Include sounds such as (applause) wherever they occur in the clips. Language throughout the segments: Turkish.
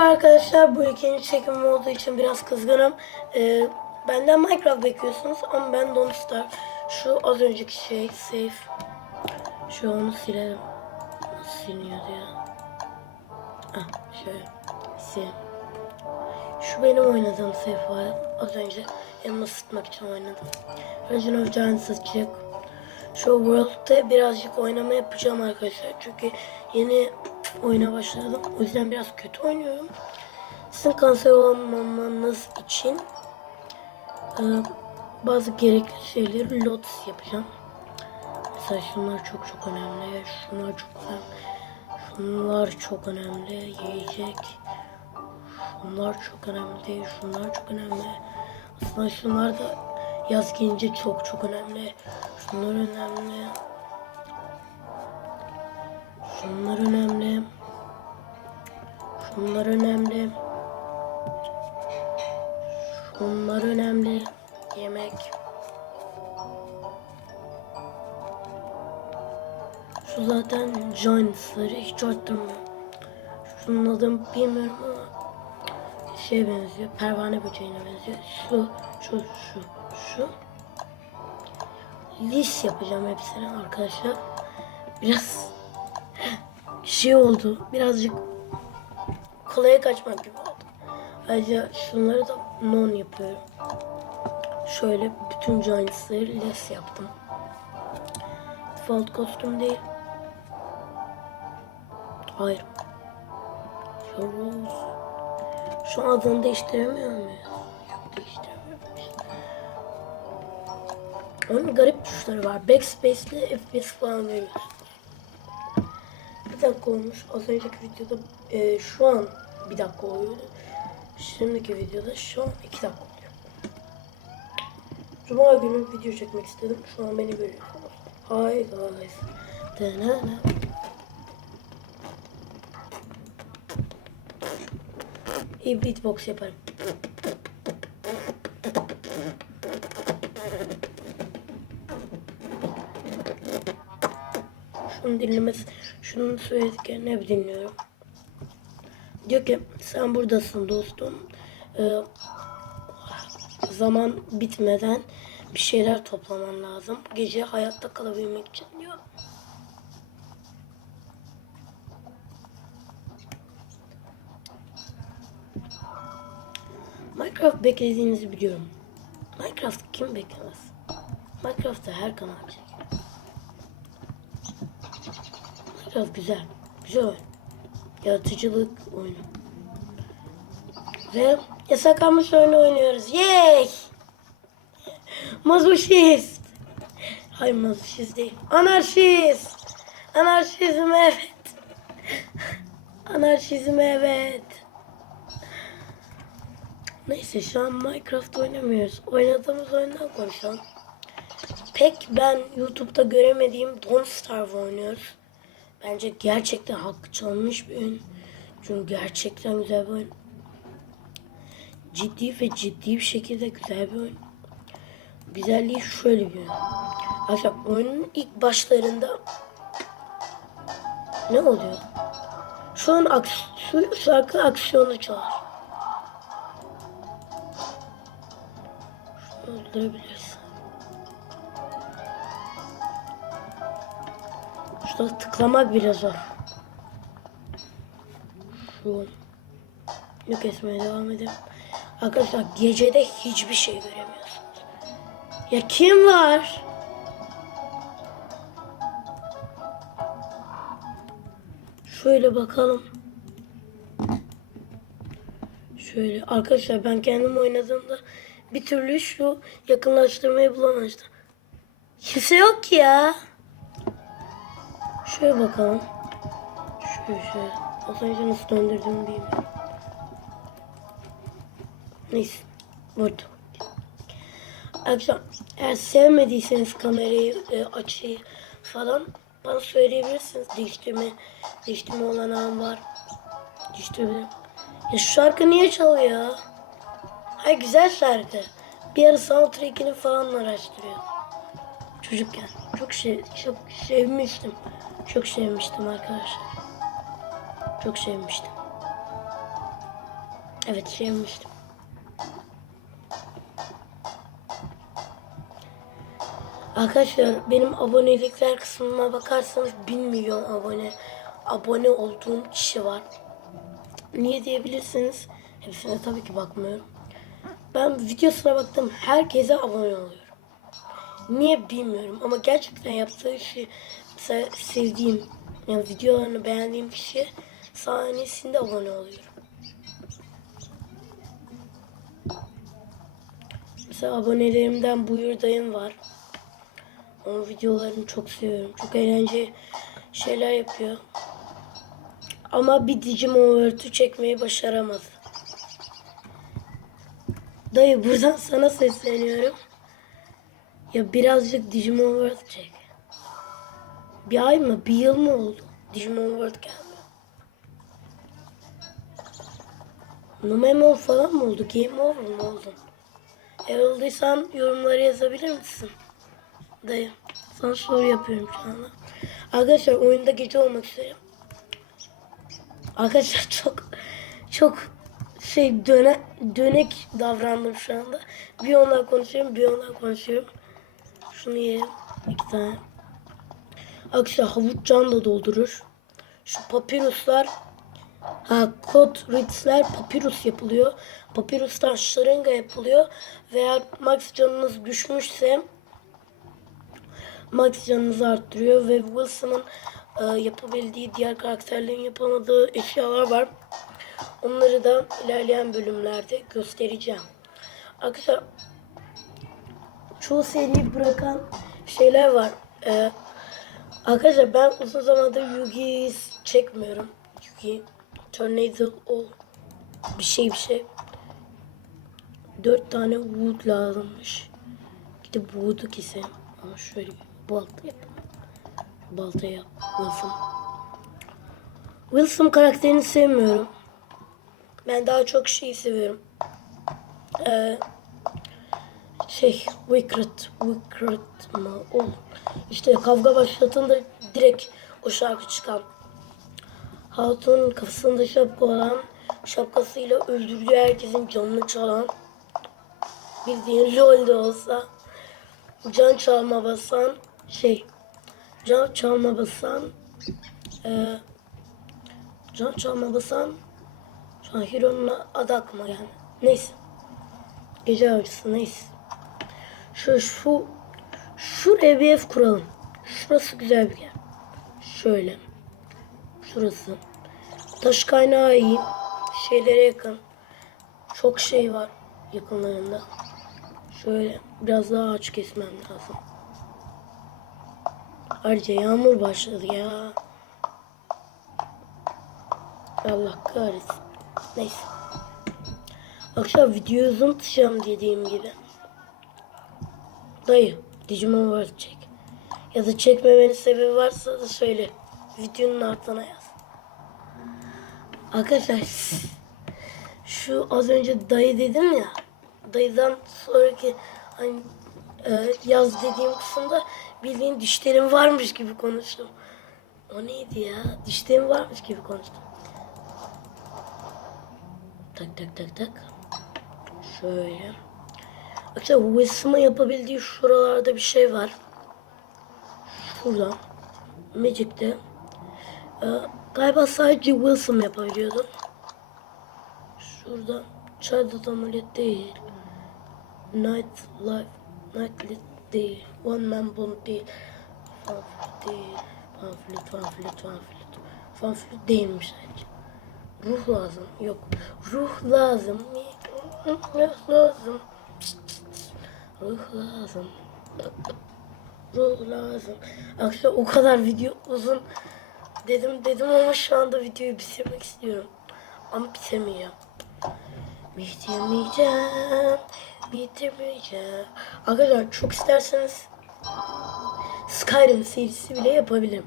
Merhaba arkadaşlar. Bu ikinci çekimim olduğu için biraz kızgınım. Ee, benden Minecraft bekliyorsunuz ama ben Don't Star. Şu az önceki şey safe. Şu onu silelim. Nasıl siliniyordu ya? Ah şöyle. Sil. Şu benim oynadığım safe var. Az önce elimi ısıtmak için oynadım. Original Giants açacak. Şu World'da birazcık oynama yapacağım arkadaşlar. Çünkü yeni oyuna başladım. O yüzden biraz kötü oynuyorum. Sizin kanser olmamanız için e, bazı gerekli şeyleri lots yapacağım. Mesela şunlar çok çok önemli. Şunlar çok önemli. Şunlar çok önemli. Yiyecek. Şunlar çok önemli. Şunlar çok önemli. Aslında şunlar da yaz gelince çok çok önemli. Şunlar önemli. Şunlar önemli. Şunlar önemli. Şunlar önemli. Yemek. Şu zaten Giants'ları hiç arttırmıyor. Şunun adını bilmiyorum ama şeye benziyor. Pervane böceğine benziyor. Şu, şu, şu, şu. List yapacağım hepsini arkadaşlar. Biraz şey oldu. Birazcık kolaya kaçmak gibi oldu. Ayrıca şunları da non yapıyorum. Şöyle bütün Giants'ları less yaptım. Default kostüm değil. Hayır. Rose. Şu adını değiştiremiyor muyuz? Yok değiştiremiyoruz. Onun garip tuşları var. Backspace ile FPS falan veriyorsunuz. Bir dakika olmuş. Az önceki videoda e, şu an bir dakika oluyordu. Şimdiki videoda şu an iki dakika oluyor. Cuma günü video çekmek istedim. Şu an beni görüyorsunuz. Hi guys. Da-na-na. İyi beatbox yaparım. Şunu dinlemesi, şunun söylediklerini hep dinliyorum. Diyor ki sen buradasın dostum. Ee, zaman bitmeden bir şeyler toplaman lazım. Gece hayatta kalabilmek için diyor. Minecraft beklediğinizi biliyorum. Minecraft kim beklemez? Minecraft'ta her kanal çekiyor. Minecraft güzel. Güzel oyun. Yaratıcılık oyunu. Ve yasaklanmış oyunu oynuyoruz. Yay! Mazoşist. Hayır mazoşist değil. Anarşist. Anarşizm evet. Anarşizm evet. Neyse şu an Minecraft oynamıyoruz. Oynadığımız oyundan konuşalım. Pek ben YouTube'da göremediğim Don't Starve oynuyoruz. Bence gerçekten hakkı çalınmış bir oyun. Çünkü gerçekten güzel bir oyun. Ciddi ve ciddi bir şekilde güzel bir oyun. Güzelliği şöyle bir oyun. Arkadaşlar oyunun ilk başlarında ne oluyor? Şu an aks şarkı aksiyonu çalar. Şunu öldürebiliriz. Şurada tıklamak bile zor. Şu ne kesmeye devam edelim. Arkadaşlar gecede hiçbir şey göremiyorsunuz. Ya kim var? Şöyle bakalım. Şöyle arkadaşlar ben kendim oynadığımda bir türlü şu yakınlaştırmayı bulamamıştım. Kimse yok ya. Şöyle bakalım. Şöyle şöyle. Az önce nasıl döndürdüğümü bilmiyorum. Neyse. Vurdum. Akşam eğer sevmediyseniz kamerayı e, açıyı falan bana söyleyebilirsiniz. Değiştirme, değiştirme olanağım var. Değiştirebilirim. Ya şu şarkı niye çalıyor? Hayır güzel şarkı. Bir ara soundtrack'ini falan araştırıyordum. Çocukken. Çok şey, çok sevmiştim. Çok sevmiştim arkadaşlar. Çok sevmiştim. Evet sevmiştim. Arkadaşlar benim abonelikler kısmına bakarsanız 1000 milyon abone abone olduğum kişi var. Niye diyebilirsiniz? Hepsine tabii ki bakmıyorum. Ben videosuna baktım herkese abone oluyorum. Niye bilmiyorum ama gerçekten yaptığı işi sevdiğim yani videolarını beğendiğim kişi sahnesinde abone oluyorum. Mesela abonelerimden Buyur Dayım var. Onun videolarını çok seviyorum. Çok eğlenceli şeyler yapıyor. Ama bir Digimon World'ü çekmeyi başaramadı. Dayı buradan sana sesleniyorum. Ya birazcık Digimon World çek. Bir ay mı, bir yıl mı oldu? Digimon World geldi. Numemon falan mı oldu? Game Over mı oldu? Eğer olduysan yorumlara yazabilir misin? Dayı. Sana soru yapıyorum şu anda. Arkadaşlar oyunda gece olmak üzere. Arkadaşlar (laughs) çok çok şey döne, dönek davrandım şu anda. Bir ondan konuşuyorum, bir ondan konuşuyorum. Şunu yiyelim. iki tane. Arkadaşlar havuç can da doldurur. Şu papiruslar ha kod ritzler papirus yapılıyor. Papirustan şırınga yapılıyor. Veya max canınız düşmüşse max canınızı arttırıyor ve Wilson'ın e, yapabildiği diğer karakterlerin yapamadığı eşyalar var. Onları da ilerleyen bölümlerde göstereceğim. Arkadaşlar çoğu seriyi bırakan şeyler var. E, arkadaşlar ben uzun zamandır Yugi'yi çekmiyorum. Yugi, Tornado o bir şey bir şey. Dört tane wood lazımmış. Gidip wood'u keseyim. Ama şöyle bir balta yapalım. Balta yap. Wilson. Wilson karakterini sevmiyorum. Ben daha çok şeyi seviyorum. Ee, şey Wicked, Wicked mı? O. İşte kavga başlatında direkt o şarkı çıkan. Hatun kafasında şapka olan, şapkasıyla öldürdüğü herkesin canını çalan, bildiğin LOL'de olsa can çalma basan şey, can çalma basan, e, can çalma basan, şu an Hero'nun adı aklıma geldi. Neyse. Gece avcısı neyse. Şu, şu, şuraya bir ev kuralım. Şurası güzel bir yer. Şöyle. Şurası. Taş kaynağı iyi. Şeylere yakın. Çok şey var yakınlarında. Şöyle biraz daha ağaç kesmem lazım. Ayrıca yağmur başladı ya. Allah kahretsin. Neyse. Akşam video uzun dediğim gibi. Dayı, Digimon World çek. Ya da çekmemenin sebebi varsa da söyle. Videonun altına yaz. Arkadaşlar şu az önce dayı dedim ya. Dayıdan sonraki hani e, yaz dediğim kısımda bildiğin dişlerim varmış gibi konuştum. O neydi ya? Dişlerim varmış gibi konuştum. Tak tak tak tak. Şöyle. Arkadaşlar Wilson'ın yapabildiği şuralarda bir şey var. Şurada. Magic'te. Ee, galiba sadece Wilson yapabiliyordu. Şurada. Child ameliyat değil. Night Life. Night Lit değil. One Man Bond değil. Pamphlet değil. Pamphlet, pamphlet, pamphlet. Pamphlet değilmiş sadece. Ruh lazım. Yok. Ruh lazım. Ruh lazım. Ruh lazım. Ruh lazım. Arkadaşlar o kadar video uzun dedim dedim ama şu anda videoyu bitirmek istiyorum. Ama bitirmeyeceğim. Bitirmeyeceğim. Bitirmeyeceğim. Arkadaşlar çok isterseniz Skyrim serisi bile yapabilirim.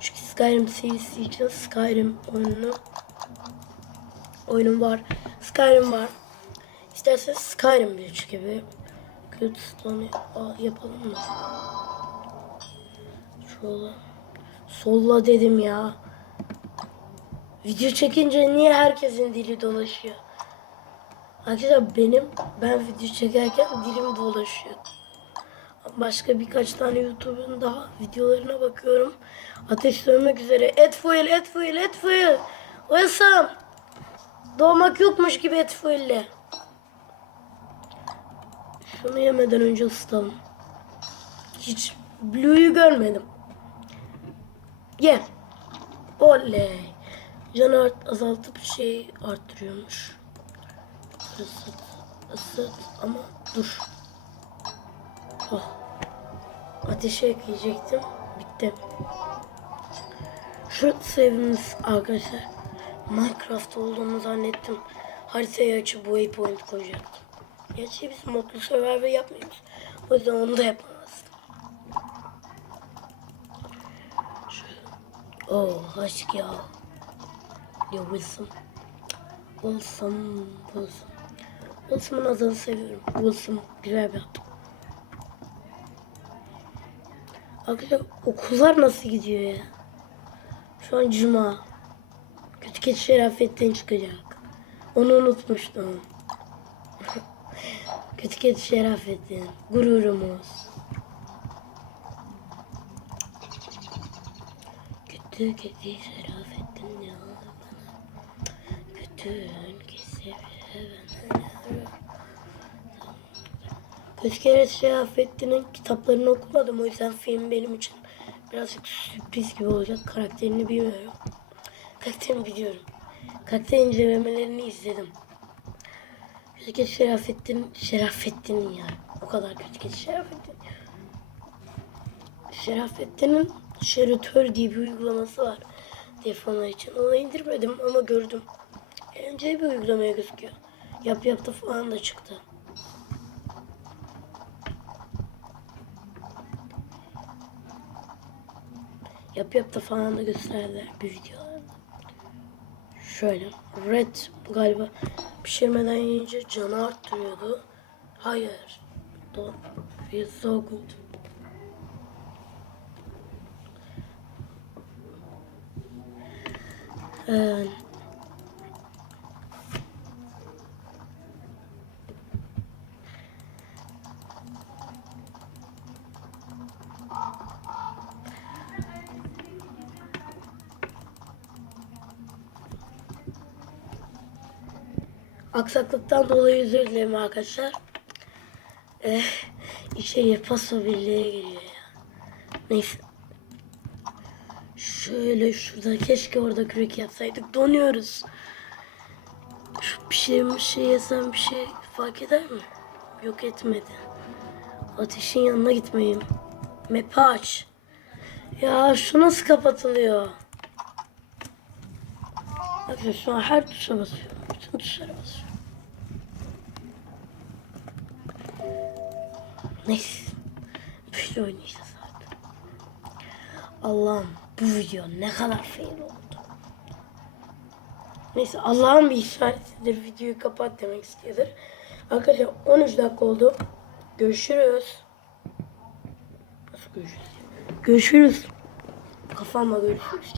Çünkü Skyrim serisi için Skyrim oyununu oyunum var. Skyrim var. İsterseniz Skyrim bile çıkabilir. Kötüstan'ı yapalım mı? Şöyle. Solla dedim ya. Video çekince niye herkesin dili dolaşıyor? Arkadaşlar benim ben video çekerken dilim dolaşıyor. Başka birkaç tane YouTube'un daha videolarına bakıyorum. Ateş sönmek üzere. Et foil, et foil, et foil. Wilson. Doğmak yokmuş gibi et foil'le. Şunu yemeden önce ısıtalım. Hiç Blue'yu görmedim. Ye. Oley. Canı art, azaltıp şey arttırıyormuş. Isıt, ısıt ama dur. Oh. Ateşe ekleyecektim. Bitti. Şu sevimiz arkadaşlar. Minecraft olduğunu zannettim. Haritayı açıp waypoint koyacaktım. Gerçi biz modlu survivor yapmıyoruz. O yüzden onu da yapamazdım. Şu- Oh aşk ya. Ya Wilson. Wilson. Wilson. Wilson'ın adını seviyorum. Wilson güzel bir adam. Arkadaşlar okullar nasıl gidiyor ya? Şu an cuma. Kötü keçi Şerafettin çıkacak. Onu unutmuştum. Kötü keçi Şerafettin. Gururumuz. Kötü keçi Şerafettin ya bana. Bütün kesip bana. Kötü kere Şerafettin'in kitaplarını okumadım. O yüzden film benim için birazcık sürpriz gibi olacak. Karakterini bilmiyorum. Karakterini biliyorum. Karakter incelemelerini izledim. Kere Şerafettin, Şerafettin'in ya. O kadar kötü kere Şerafettin. Şerafettin'in Şeratör diye bir uygulaması var. Telefonlar için. Onu indirmedim ama gördüm. Eğlenceli bir uygulamaya gözüküyor. Yap yaptı falan da çıktı. Yap yap da falan da gösterdiler bir videolarda. Şöyle red galiba pişirmeden yiyince canı arttırıyordu. Hayır. Don't feel so good. Ee, aksaklıktan dolayı özür dilerim arkadaşlar. Ee, içeriye paso birliğe giriyor ya. Neyse. Şöyle şurada keşke orada kürek yapsaydık. Donuyoruz. Şu pişirmiş şey yesem bir şey fark eder mi? Yok etmedi. Ateşin yanına gitmeyeyim. Map'i aç. Ya şu nasıl kapatılıyor? Bakın şu an her tuşa basıyorum. Basıyorum. Neyse. Böyle oynayacağız artık. Allah'ım bu video ne kadar fail oldu. Neyse Allah'ın bir işaretidir. Videoyu kapat demek istiyordur. Arkadaşlar 13 dakika oldu. Görüşürüz. Nasıl görüşürüz? Görüşürüz. Kafamla görüşürüz.